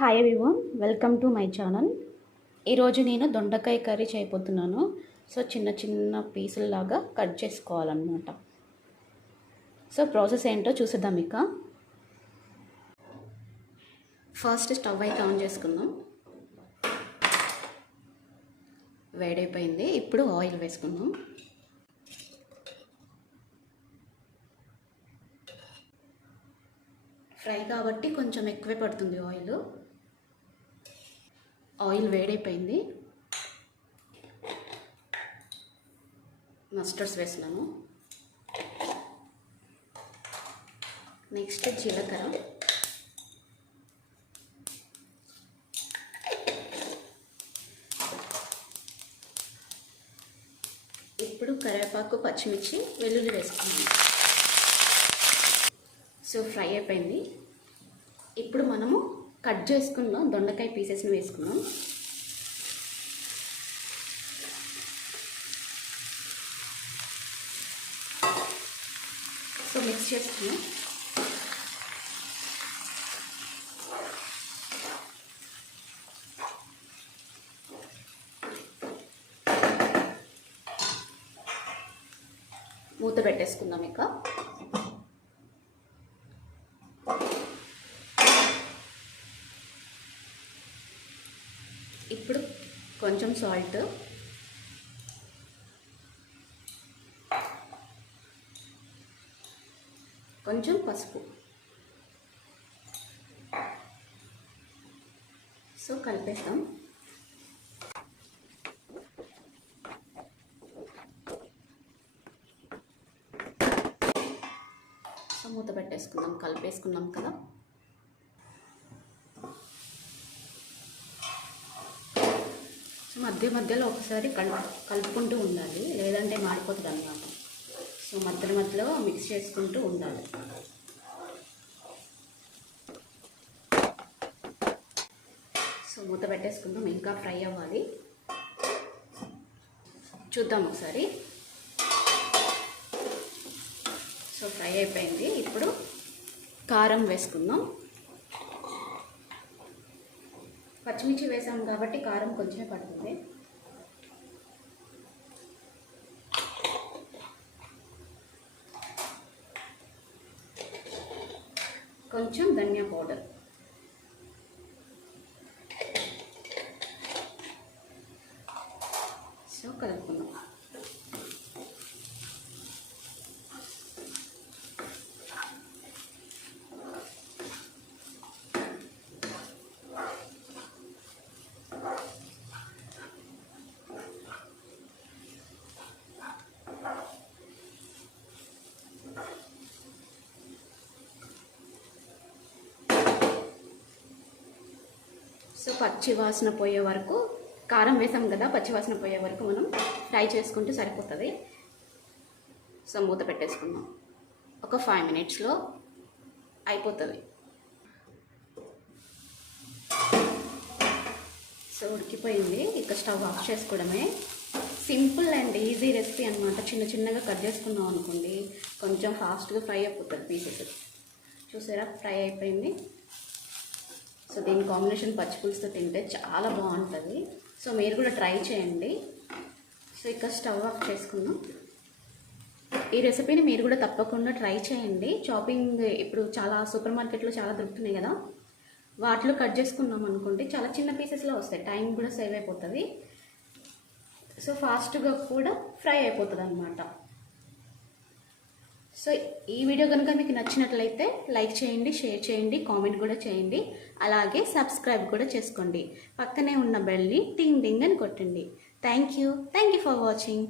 Hi everyone, welcome to my channel. ఈరోజు నేను దొండకాయ కర్రీ చేయబోతున్నాను. సో చిన్న చిన్న పీసుల్లాగా కట్ చేసుకోవాలన్నమాట. సో ప్రాసెస్ ఏంటో చూసేద్దాం. ఇక ఫస్ట్ స్టవ్ అయితే ఆన్ చేసుకుందాం. వేడైపోయింది. ఇప్పుడు ఆయిల్ వేసుకుందాం. ఫ్రై కాబట్టి కొంచెం ఎక్కువే పడుతుంది ఆయిల్ వేడైపోయింది. మస్టర్డ్స్ వేసినాను. నెక్స్ట్ జీలకర్ర, ఇప్పుడు కరివేపాకు, పచ్చిమిర్చి, వెల్లుల్లి వేసుకున్నాను. సో ఫ్రై అయిపోయింది. ఇప్పుడు మనము కట్ చేసుకున్న దొండకాయ పీసెస్ని వేసుకున్నాం. సో మిక్స్ చేసుకున్నాం. మూత పెట్టేసుకుందాం. ఇక ఇప్పుడు కొంచెం సాల్ట్, కొంచెం పసుపు, సో కలిపేస్తాం. సో మూత పెట్టేసుకుందాం. కలిపేసుకున్నాం కదా. మధ్య మధ్యలో ఒకసారి కలుపుకుంటూ ఉండాలి, లేదంటే మాడిపోతుంది అన్నమాట. సో మధ్యలో మిక్స్ చేసుకుంటూ ఉండాలి. సో మూత పెట్టేసుకుందాం. ఇంకా ఫ్రై అవ్వాలి. చూద్దాం ఒకసారి. సో ఫ్రై అయిపోయింది. ఇప్పుడు కారం వేసుకుందాం. పచ్చిమిర్చి వేసాం కాబట్టి కారం కొంచెమే పడుతుంది. కొంచెం ధనియా పౌడర్, సో కలుపుకుందాం. సో పచ్చి వాసన పోయే వరకు, కారం వేసాం కదా, పచ్చి వాసన పోయే వరకు మనం ఫ్రై చేసుకుంటే సరిపోతుంది. సో మూత పెట్టేసుకుందాం. ఒక 5 minutesలో అయిపోతుంది. సో ఉడికిపోయింది. ఇక స్టవ్ ఆఫ్ చేసుకోవడమే. సింపుల్ అండ్ ఈజీ రెసిపీ అనమాట. చిన్నగా కట్ చేసుకున్నాం అనుకోండి, కొంచెం ఫాస్ట్గా ఫ్రై అయిపోతుంది పీసెస్. చూసారా, ఫ్రై అయిపోయింది. సో దీని కాంబినేషన్ పచ్చి పులుసుతో తింటే చాలా బాగుంటుంది. సో మీరు కూడా ట్రై చేయండి. సో ఇక స్టవ్ ఆఫ్ చేసుకుందాం. ఈ రెసిపీని మీరు కూడా తప్పకుండా ట్రై చేయండి. చాపింగ్ ఇప్పుడు చాలా సూపర్ మార్కెట్లో చాలా దొరుకుతున్నాయి కదా, వాటిలో కట్ చేసుకున్నాం అనుకోండి, చాలా చిన్న పీసెస్లో వస్తాయి. టైం కూడా సేవ్ అయిపోతుంది. సో ఫాస్ట్గా కూడా ఫ్రై అయిపోతుంది అన్నమాట. సో ఈ వీడియో కనుక మీకు నచ్చినట్లయితే లైక్ చేయండి, షేర్ చేయండి, కామెంట్ కూడా చేయండి. అలాగే సబ్స్క్రైబ్ కూడా చేసుకోండి. పక్కనే ఉన్న బెల్ని టింగ్ టింగ్ అని కొట్టండి. Thank you for watching.